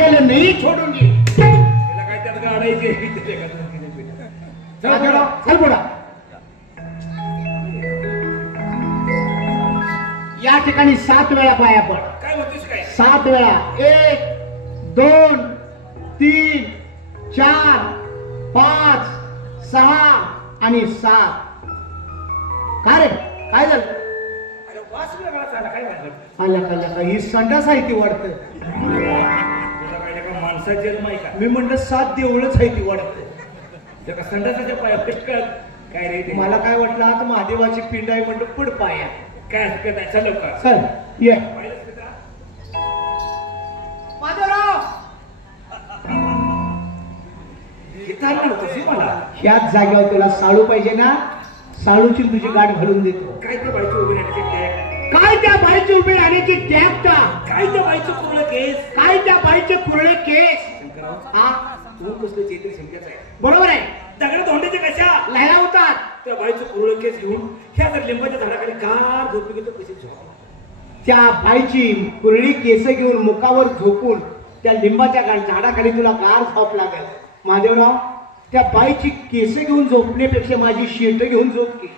Hotel नाही छोडूंगी. त्याला काय त्यात गाडायचे चल पुढा. या ठिकाणी 7 वेळा पाया पड. काय होतीस काय 7 वेळा. 1 2 3 4 5 6 आणि 7. का रे काय झालं? अरे वास वेगळा झाला काय झालं? आल्या ही संडास आहे ती वाटतं. तुला काय का माणसाची जन्म आहे का? मी म्हणलं 7 देवळच आहे ती वाटतं. त्या का संडासाच्या पाया काय रे ते? मला काय वाटलं आता महादेवाची पिंड आहे म्हणलं पुढ पाया. काय हरकत आहे चल लवकर. चल ये. मला ह्याच जागेवर तुला साळू पाहिजे ना, साळूची तुझी गाठ घालून देतो. काय त्या बाईची उभी राहण्याचे टॅग? काय त्या बाईची उभी राहण्याची टॅग का? काय त्या बाईचं कुरळ केस? काय त्या बाईचे कुरळे केस? हा तू कसलं चैत्री संख्याच आहे बरोबर आहे. दगड धोंड्याचे कशा लहरा होतात. त्या बाईचं कुरळ केस घेऊन ह्या जर लिंबाच्या झाडाखाली कार झोपली गेलो कशी झोप. त्या बाईची कुरळी केस घेऊन मुखावर झोपून त्या लिंबाच्या झाडाखाली तुला गार झोप लागेल. महादेवराव त्या बाईची केस घेऊन झोपण्यापेक्षा माझी शेट घेऊन झोप की.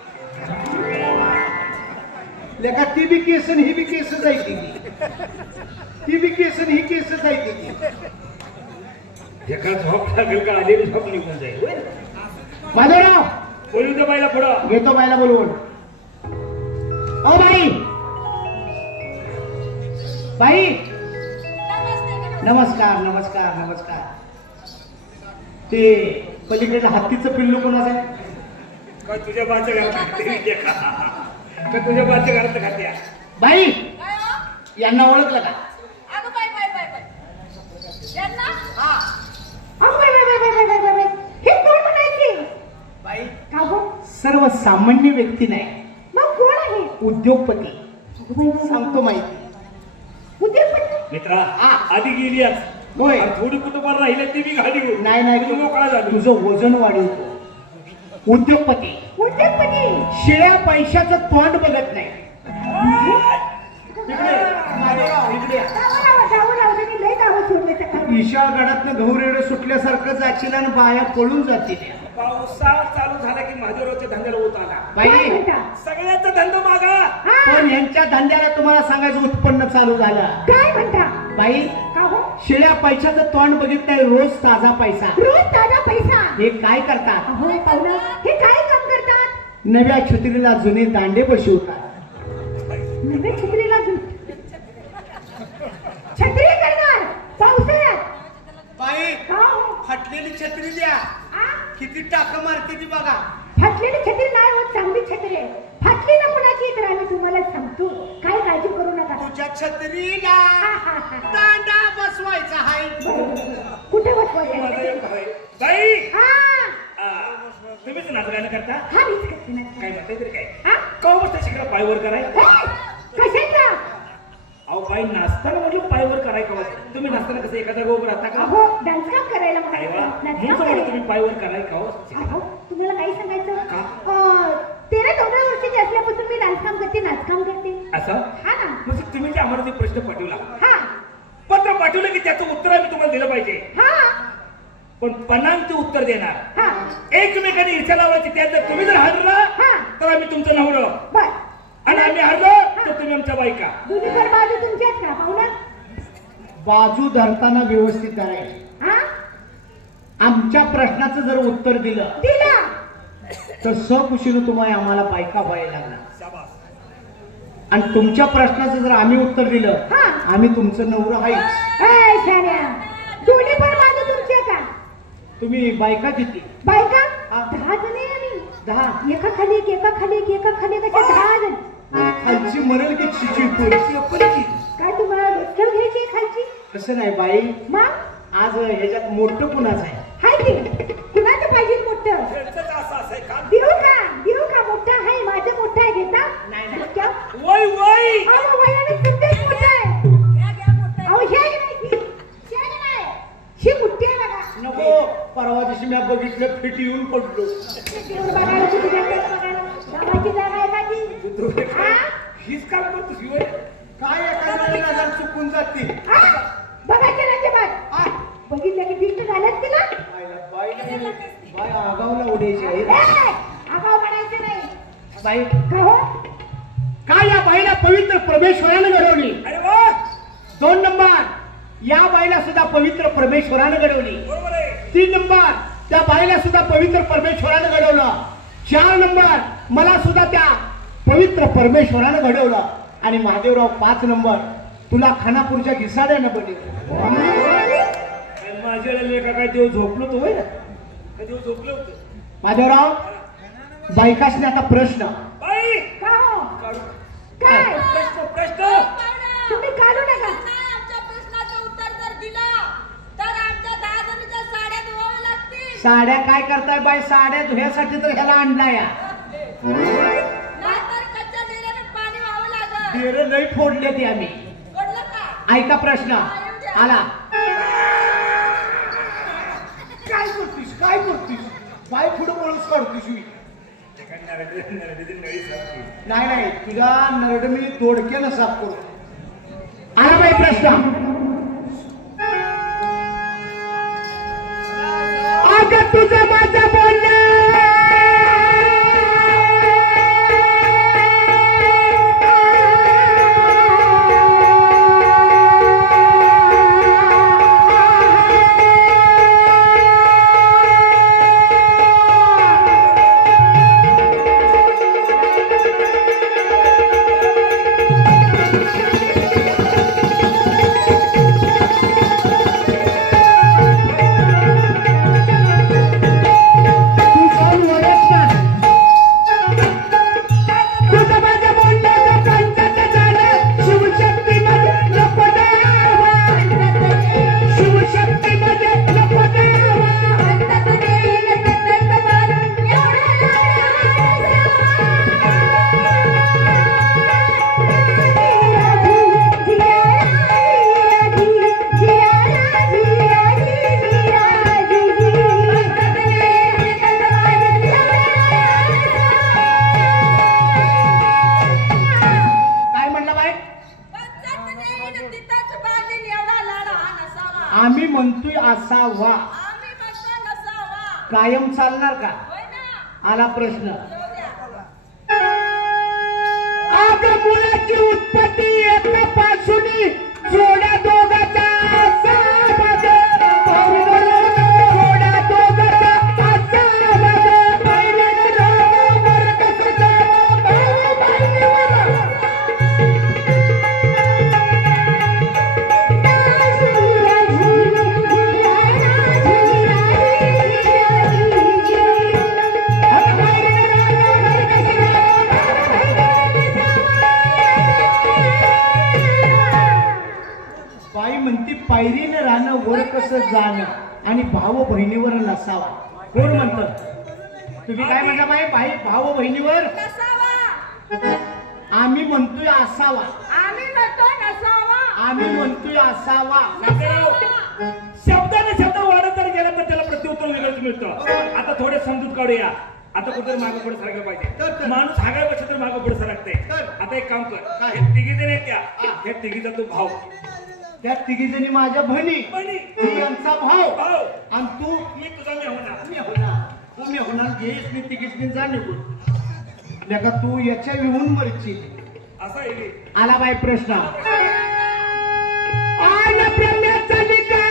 लेका ती बी केस ही बी केसच आहे. ती बी केस ही केसच आहे. एका झोप लागेल का आलेली झोप निघून जाईल. महादेवराव बोलू त्या बाईला पुढं घेतो बाईला बोलवून. ओ बाई बाई नमस्कार नमस्कार नमस्कार. ते पलीकडे हत्तीचं पिल्लू कोणाचं आहे? काय तुझ्या बाच्या घरात खाते का तुझ्या बाच्या घरात खात्या? बाई यांना ओळखलं का? बाई सर्वसामान्य व्यक्ती नाही. मग कोण आहे? उद्योगपती. सांगतो माहिती. उद्योगपती मित्रा आधी गेली आज होय. थोडी कुटुंबाला राहिले ती मी घाली नाही तू मोकळा झाली. तुझं वजन वाढवतो. उद्योगपती. उद्योगपती शिळ्या पैशाचं तोंड बघत नाही. विशाळगडातनं गौरेडे सुटल्यासारखं जाशील आणि बाया पळून जातील. पावसाळा चालू झाला की महादेवरावच्या धंद्याला होत आला. बाई सगळ्याचा धंदा मागा. पण यांच्या धंद्याला तुम्हाला सांगायचं उत्पन्न चालू झालं. काय म्हणता बाई का हो? शिळ्या पैशाचं तोंड बघित नाही. रोज ताजा पैसा. रोज ताजा पैसा. हे काय करतात? अहो पाहुणा हे काय काम करतात? नव्या छत्रीला जुने दांडे बसवतात. नव्या छत्रीला छत्री करणार पावसाळ्यात. बाई का हो? फाटलेली छत्री द्या. किती टाका मारते ती बघा. फाटलेली छत्री नाही होत, चांगली छत्री आहे. फाटली ना कुणाची तर आम्ही तुम्हाला सांगतो. काय काळजी करू नका. तुझ्या छत्रीला दांडा बसवायचा आहे. कुठे बसवायचं? बाई हा तुम्हीच नाचगाणं करता? हा मीच करते ना. काय म्हणताय तरी काय हा? का बसता शिकला पायवर कराय? कशाचा? अहो बाई नाचताना म्हटलं पायवर कराय का? तुम्ही नाचताना कसं एका जागेवर राहता का? अहो डान्स काम करायला अरे वा म्हणायचं. म्हणून म्हटलं तुम्ही पायवर कराय का? अहो तुम्हाला काही सांगायचं का? 13-14 वर्षाची असल्यापासून मी डान्स काम करते, नाचकाम करते. असं हा ना. म्हणजे तुम्ही जे आम्हाला ते प्रश्न पाठवला हा पत्र पाठवलं की त्याचं उत्तर आम्ही तुम्हाला दिलं पाहिजे. हा पण पणांचे उत्तर देणार. हा एकमेकांनी इच्छा लावायची. त्यात जर तुम्ही जर हरला हा तर आम्ही तुमचं नवरं बर. आणि आम्ही हरलो तर तुम्ही आमच्या बायका. दोन्ही पण बाजू तुमच्याच का पाहुणा? बाजू धरताना व्यवस्थित आहे. हा आमच्या प्रश्नाचं जर उत्तर दिलं दिला तर सकुशीनं तुम्हाला आम्हाला बायका व्हायला लागणार. शाबास. आणि तुमच्या प्रश्नाचं जर आम्ही उत्तर दिलं हा. आम्ही तुमचं नवरं आहेच. ए शाण्या, दोन्ही पण बाजू तुमच्या का? तुम्ही बायका किती? बायका हा. 10 जण आहे आम्ही. 10. एका खाली एक, एका खाली एक, एका खाली एक, अशा 10 जण. खालची मरल की चिची? काय तुम्हाला डोक्यावर घ्यायची खालची? कसं नाही बाई. मग आज ह्याच्यात मोठं कुणाचं आहे? हाय की कुणाचं पाहिजे मोठं? त्यांचंच असं आहे का? देऊ का मोठं आहे? माझं मोठं आहे घेता? नाही. डोक्यावर? वय वय अहो वयाने तुमचंच मोठं आहे. अहो शेग नाही शी मोठी आहे बघा. नको. परवा दिवशी मी बघितलं फिट येऊन पडलो. बघायला कुठे जायचं? कामाची जागा आहे का ती? हा? हीच काम करतो शिवाय काय एखाद्या नजर चुकून जाते. बघायचं ना ते बघ. बाई आगावला उडायची आहे आगाव म्हणायचं नाही. बाई का हो? काय या बाईला पवित्र परमेश्वरानं घडवली. अरे वा 2 नंबर या बाईला सुद्धा पवित्र परमेश्वरानं घडवली. बरोबर आहे. 3 नंबर त्या बाईला सुद्धा पवित्र परमेश्वरानं घडवलं. 4 नंबर मला सुद्धा त्या पवित्र परमेश्वरानं घडवलं. आणि महादेवराव 5 नंबर तुला खानापूरच्या घिसाड्यानं बनवलं. आणि माझ्या लेखा काय देव झोपलो तो होय ना काय देव झोपलं होतं. महादेवराव बायकासने आता प्रश्न. बाई का हो? काढू. काय? प्रश्न प्रश्न तुम्ही काढू नका. आमच्या प्रश्नाचं उत्तर जर दिलं तर आमच्या 10 जणीच्या साड्या धुवाव्या लागतील. साड्या काय करताय बाई? साड्या धुण्यासाठी तर ह्याला आणला या. नाहीतर कच्च्या डेऱ्यानं पाणी व्हावं लागल. डेरे लई फोडले ते आम्ही. पडलं का? ऐका प्रश्न आला. काय करतीस बाय पुढे बोलूच काढतीस. नाही तुझा नरड मी दोडक्यानं साफ करू. आला बाई प्रश्न. अगं तुझं माझं बोलणं आम्ही म्हणतोय असावा. आम्ही म्हणतो नसावा. कायम चालणार का? होय ना? आला प्रश्न. जाऊ द्या. अगं मुलाची उत्पत्ती एकापासून जोड्या दोघाचा असावाद. जोड्या दोघाचा असावाद. बहिणीने राहणं बरं कसं जाणं भाऊ बहिणीवर. बाई म्हणती पायरीनं राहणं वर कसं जाणं आणि भाऊ बहिणीवर नसावा. कोण म्हणतं? तुम्ही काय म्हणता बाई? बाई भाऊ बहिणीवर नसावा. आम्ही म्हणतोय असावा. आम्ही म्हणतो नसावा. आम्ही म्हणतोय असावा. शब्दाने शब्द वाढत जर गेला तर त्याला प्रत्युत्तर वेगळंच मिळतं. आता थोडे समजूत काढूया. आता कुठे मागे पुढे सारखं पाहिजे. माणूस हागाय बसला तर मागे पुढे सरकते. आता एक काम कर. हे तिघी जण आहेत त्या तिघीचा तो भाऊ. त्या तिघी जणी माझ्या बहिणी. बहिणी. ती यांचा भाऊ. भाऊ. आणि तू मी तुझा मी होणार. मी होणार. तू मी होणार. घेस मी तिघीच जा निघून. लेका तू याच्या विहून मरची. असा आहे. आला बाई प्रश्न. आला प्रम्याचा निकाल.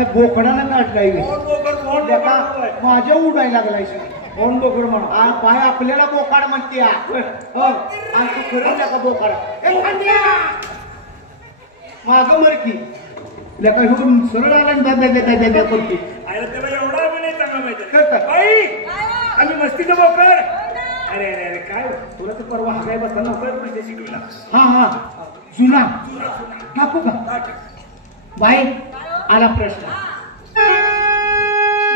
काय बोकडानं काढलाय मी. कोण बोकड लेका, माझ्या उडायला लागलाय कोण बोकड म्हणा बाय आपल्याला बोकाड म्हणते आणि तू खरं लेका बोकाड ए खांद्या माग मरकी लेका घेऊन सरळ आला आणि करते आयला त्याला एवढा अभिनय चांगला माहिती करतात. बाई काय हो? आम्ही मस्तीचं बोकड होय ना? अरे अरे अरे काय तुला तर परवा हगाय बसला नव्हता म्हणजे शिकवला हा जुना टाकू का बाई आला प्रश्न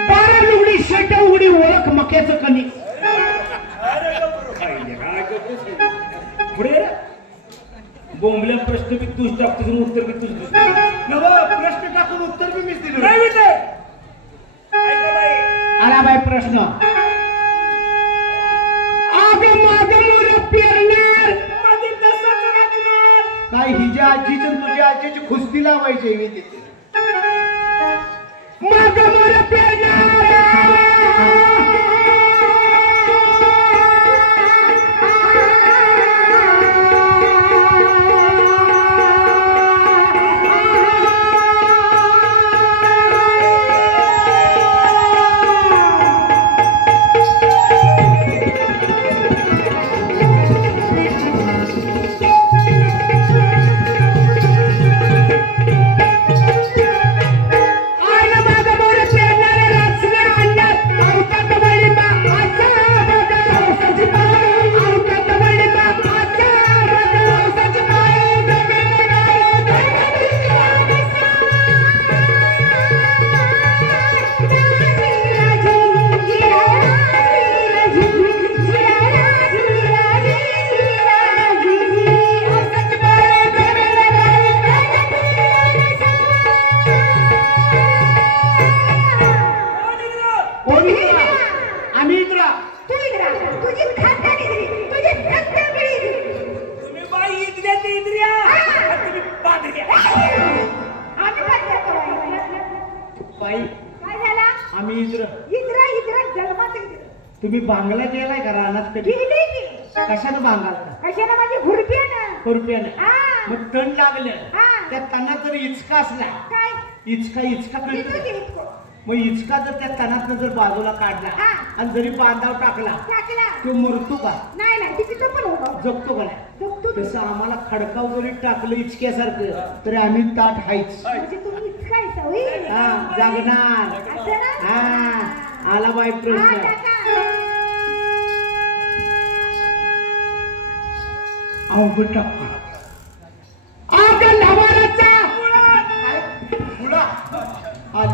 12 लुगडी शेट उघडी ओळख मक्याचं कणिक. पुढे बोंबल्या प्रश्न बी तूच टाकतोस आणि उत्तर बी तूच देतोस. प्रश्न टाकून उत्तर बी मीच दिलं. काय विचार? ऐका बाई. आला बाई प्रश्न आग माग मोर पेरणार मध्ये तसंच राखणार. काय हिच्या आजीची आणि तुझ्या आजीची खुस्ती लावायची मी तिथे माग मोर पेरणार तुम्ही बाई इद्र्या ते इद्र्या आणि तुम्ही बादर्या. बाई काय झाला आम्ही इतर इद्रा जन्मात तुम्ही बांगला गेलाय का रानात कधी गेली की कशानं बांगालता कशाला माझी घुरप्यानं खुरप्यानं हा. मग तण लागलं हा. त्या तणात जर इचका असला काय इचका इथं कळतो इतकं. मग इचका जर त्या तणातनं जर बाजूला काढला हा. आणि जरी बांधाव टाकला टाकला तो मरतो का नाही नाही तिथं पण होतं जगतो का नाही जगतो तो. तसं आम्हाला खडकाव जरी टाकलं इचक्यासारखं तरी आम्ही ताट हायच म्हणजे तुम्ही इतकायचं होईल हा जागणार असं ना? हा आला बाई हा, प्रश्न टाका. अवघड टाका आग लावाराचा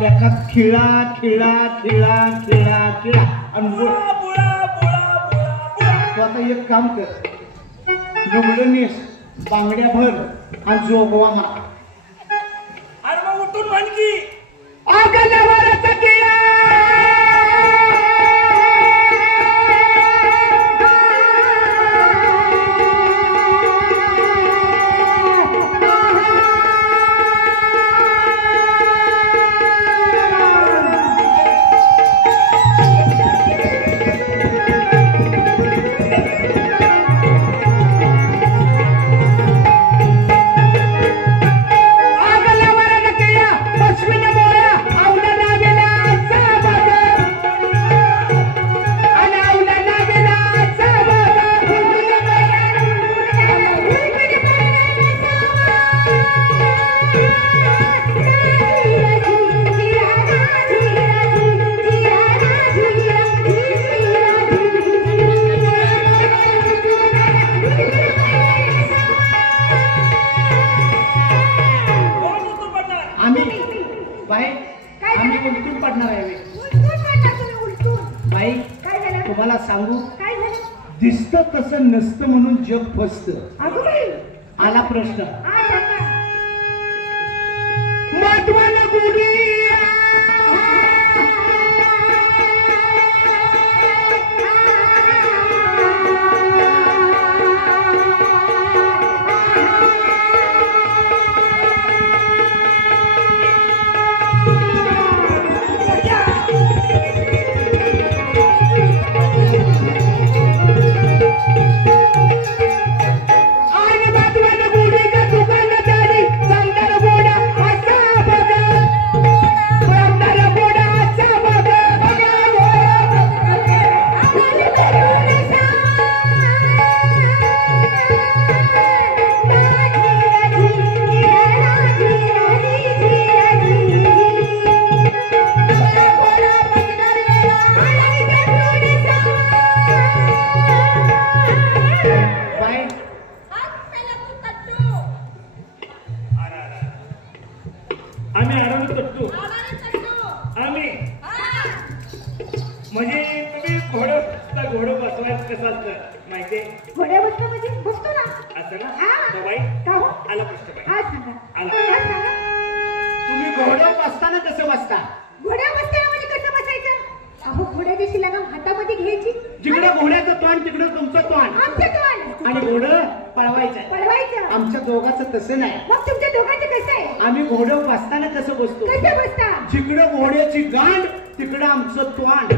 लेखात खिळा खिळा खिळा खिळा खिळा आणि बुळा, बुळा, बुळा, बुळा, बुळा. तू आता एक काम कर लुगडं नेस बांगड्या भर आणि जोगवा मा अरे मग उठून म्हण की आग लावाराचा किळा कोण उठून पडणार? आम्ही बाई काय आम्ही झालं? उलटून पडणार आहे बे. उलटून पडला तुम्ही उलटून बाई काय झालं तुम्हाला सांगू काय झालं दिसतं तसं नसतं म्हणून जग फसतं अगं बाई आला प्रश्न हा टाका मधवन गुडी आणि मधवन गुडीच्या दुकानदारी संदर गोडा असा बघ आता घोडं बसवायचं कसं असतं माहितीये घोड्या बसला म्हणजे बसतो ना. असं ना हा. तर बाई का हो? आला प्रश्न बाई हा सांगा. आला. हा सांगा. तुम्ही घोड्यावर बसताना कसं बसता? घोड्या बसताना म्हणजे कसं बसायचं? अहो घोड्याची शिलागाम हातामध्ये घ्यायची. जिकडे घोड्याचं तोंड तिकडे तुमचं तोंड आमचं तोंड आणि घोडं पळवायचं. पळवायचं. आमच्या दोघांचं तसं नाही. मग तुमच्या दोघांचं कसं आहे? आम्ही घोड्यावर बसताना कसं बसतो? कसं बसता? जिकडं घोड्याची गांड तिकडं आमचं तोंड.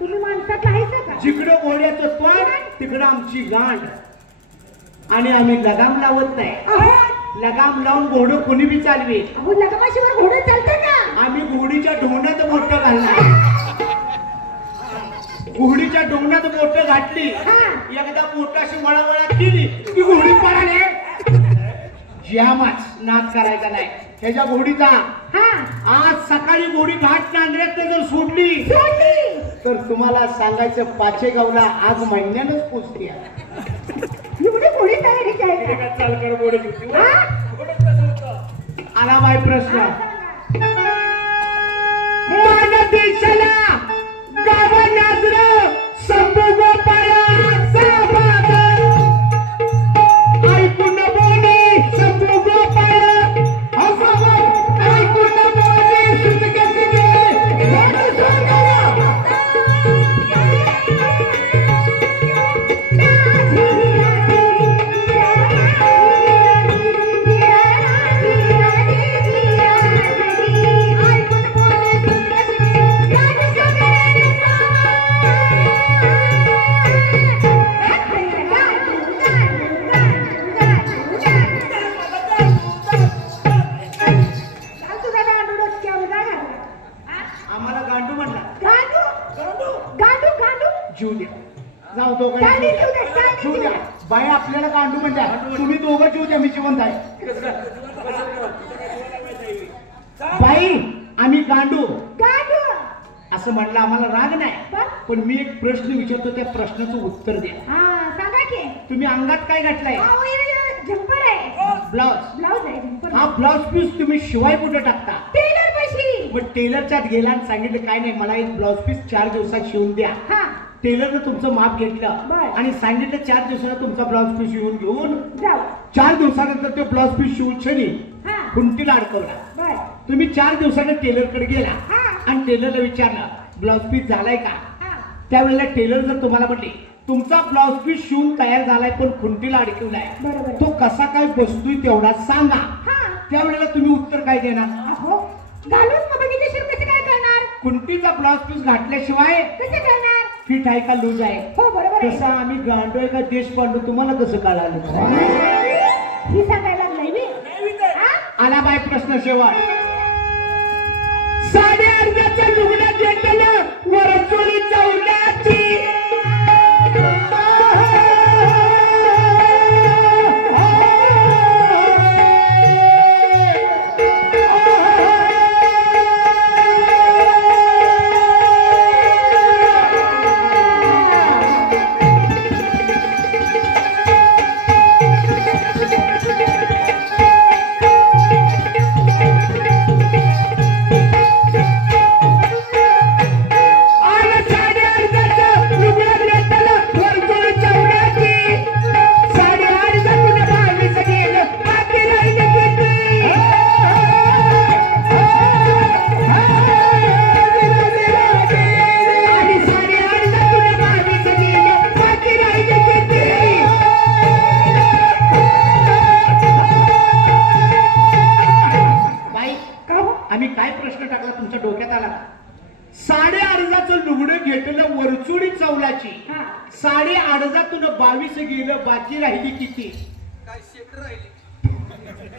तुम्ही माणसात राहायचं का? जिकडं घोड्याचं तोंड तिकडं आमची गांड. आणि आम्ही लगाम लावत नाही. अहो लगाम लावून घोडं कोणी बी चालवी. अहो लगामाशीवर घोडं चालतं का? आम्ही घोडीच्या ढोंगणात मोठं घालणार. घोडीच्या ढोंगणात मोठं घातली. हा. एकदा मोठाशी वळावळा केली की घोडी पळाली. ज्यामाच नाद करायचा नाही. ह्याच्या घोडीचा हा आज सकाळी घोडी घाट नांदऱ्यात जर सोडली सोडली. तर तुम्हाला सांगायचं पाचेगावला आज महिन्यानंच पोचते. एवढी घोडी तयारीची आहे तिने का? काय चाल कर घोडं घेतली हा? घोडं कसं होतं आला बाय प्रश्न. हा, सांगा. मान देशाला गावा नाजरं संभू गोपाळाचा भाग. ऐकून बोली संभू गोपाळ ऐकून बोली सुतकेत गेले घोडं सोडलं. आम्हाला गांडू म्हणला. जीव द्या. जाऊ दोघं गांडी जीव द्या, गांडी जीव जीव द्या. द्या. बाई आपल्याला गांडू म्हणल्या. तुम्ही दोघं जीव द्या. मी जिवंत आहे. बाई आम्ही गांडू असं म्हणलं आम्हाला राग नाही. पण मी एक प्रश्न विचारतो त्या प्रश्नाचं उत्तर द्या. तुम्ही अंगात काय घातलाय? झंपर आहे. ब्लाउज. ब्लाउज आहे झंपर. हा ब्लाउज पीस तुम्ही शिवाय कुठे टाकता? टेलर पाशी. मग टेलरच्यात गेला आणि सांगितलं काय नाही मला एक ब्लाउज पीस 4 दिवसात शिवून द्या. हा टेलरनं तुमचं माप घेतलं बरं. आणि सांगितलं 4 दिवसाला तुमचा ब्लाउज पीस शिवून घेऊन जाऊ. 4 दिवसानंतर तो ब्लाउज पीस शिवून शनी हा खुंटीला अडकवला. बर. तुम्ही 4 दिवसानं टेलरकडे गेला हा. आणि टेलरला विचारलं ब्लाउज पीस झालाय का? हा त्यावेळेला टेलर जर तुम्हाला म्हटले तुमचा ब्लाउज पीस शिवून तयार झालाय पण खुंटीला अडकवलाय बरोबर. तो कसा काय बसतोय तेवढा सांगा. हा त्यावेळेला तुम्ही उत्तर काय देणार? अहो घालून मग बघितल्याशिवाय कसं काय करणार? खुंटीचा ब्लाउज पीस घातल्याशिवाय कसं करणार? फिट आहे का लूज आहे? हो बरोबर आहे. तसं आम्ही गांडोय का देश पांडू तुम्हाला कसं कळालं? ही सांगायला लागलाय मी. हा? आला बाय प्रश्न शेवट. 8.5 लुगडं घेतलं वरचोली चौलाची. आम्ही काय प्रश्न टाकला तुमच्या डोक्यात आला? 8.5 लुगडं घेतलं वरचुडी चौलाची. हा. 8.5 22 गेलं बाकी राहिली किती?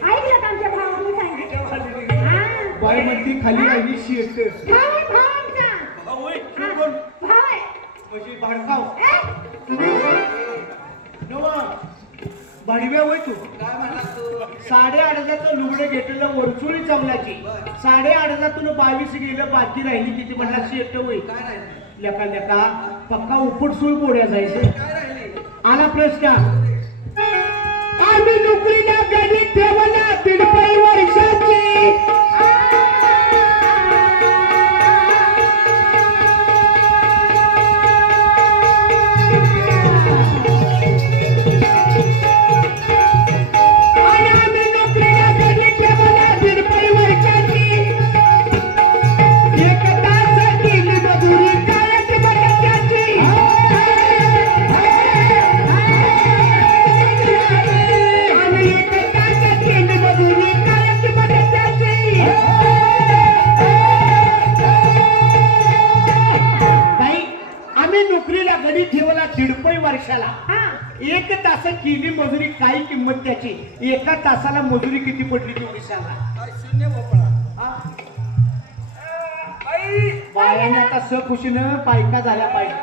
ऐकलं का आमच्या भावाने सांगितलं? हा. बाई म्हणती खाली राहिली शेट. भाव आहे, भाव आमचा. हा, भाव आहे. म्हणजे भाडकाव ए? भाडव्या होय तू. 8.5 लुगडं घेतलं वरचुडी चौलाची. 8.5 22 गेलं बाकी राहिली किती म्हणला शेट होय. लेका लेका पक्का उपटसूळ पोड्या जायचं. आला प्रश्न. आम्ही नोकरीला गणित ठेवला 1.5 वर्षाची. आम्ही नोकरीला गडी ठेवला 1.5 वर्षाला. हा 1 तास केली मजुरी, काही किंमत त्याची. 1 तासाला मजुरी किती पडली तेवढी सांगा. हा? आई बायाने आता सखुशीनं बायका झाल्या पाहिजे.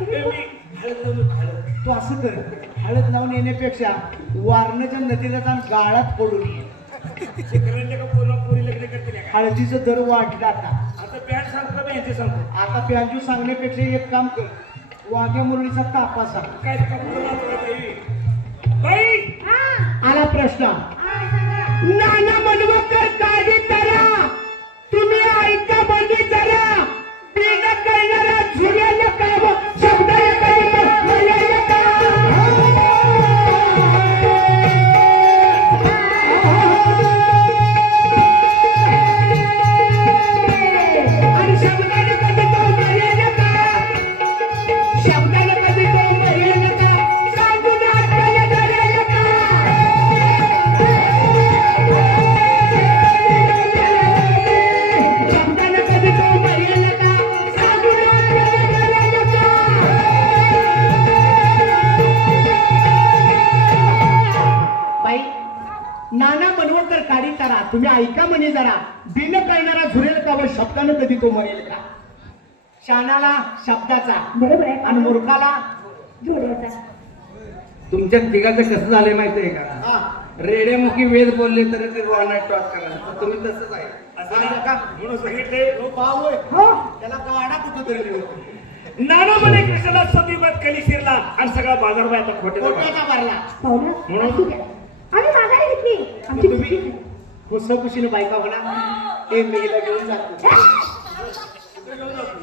मी हळद लावून हळद. तू असं कर, हळद लावून येण्यापेक्षा वारणाच्या नदीला जाऊन गाळात पडून ये. शेतकऱ्यांच्या का पूर्ण पुरी लग्न करतील का? हळदीचं दर वाढला आता. आता पॅन्ट सांगतो का मी यांचे सांगतो आता प्याजू सांगण्यापेक्षा एक काम कर, वाघ्या मुरळीचा तापा सांग. काय कपडे वापरायचं बाई. हा आला प्रश्न. हा सांगा. नाना मनवकर काढी करा, तुम्ही ऐका बंदी करा. बिन करणारा झुल्याला काम शब्दाला काही मर्यादा का? आणि शब्दाला कधी तो मर्यादा का? शब्दाला कधी तो मर्यादा का? सांगून आपल्याला मर्यादा का? शब्दाला कधी तो मर्यादा का? सांगून आपल्याला मर्यादा का? बाई, नाना मनवकर काढी करा, तुम्ही ऐका म्हणे जरा. बिन करणारा झुरेल का व शब्दानं कधी तो मरेल का? शानाला शब्दाचा बरोबर आहे आणि मूर्खाला जोड्याचा. तुमच्या तिघाचं कसं झालंय माहितीये का? हा. रेड्यामुखी वेद बोलले तरी ते रोना टॉस करा. तर तुम्ही तसंच आहे. असं नाही का? म्हणून सांगितले तो भाऊ आहे. हो त्याला गाडा कुठं तरी ठेवतो. नाना म्हणे कृष्णाला सतयुगात कली शिरला आणि सगळा बाजार बाय आता खोटे कोट्याचा भरला. पाहुणा म्हणून? असू द्या. आम्ही माघारी घेतली मग आमची तुम्ही बुद्धी. खुसखुशीने बायका म्हणा, हे मेला घेऊन जातो.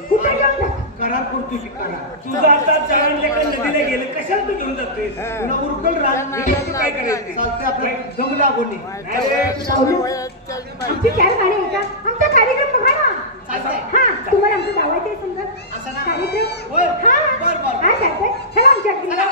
कुठे घेऊन जा? करार करतो की करार. तुझं आता चाळणले का नदीला गेलं कशाला तू घेऊन जातोय पुन्हा उरकल तू काय करायचं? चालते आपलं दम लागून ये. पाहुणे, आमची 4 गाडी आहे का? आमचा कार्यक्रम बघा ना. चालतंय. हा तुम्हाला आमचं गावाचं आहे समजा असं ना? कार्यक्रम. होय. हा बरं, बरं. हा चालतंय. चला आमच्या घरी. चला.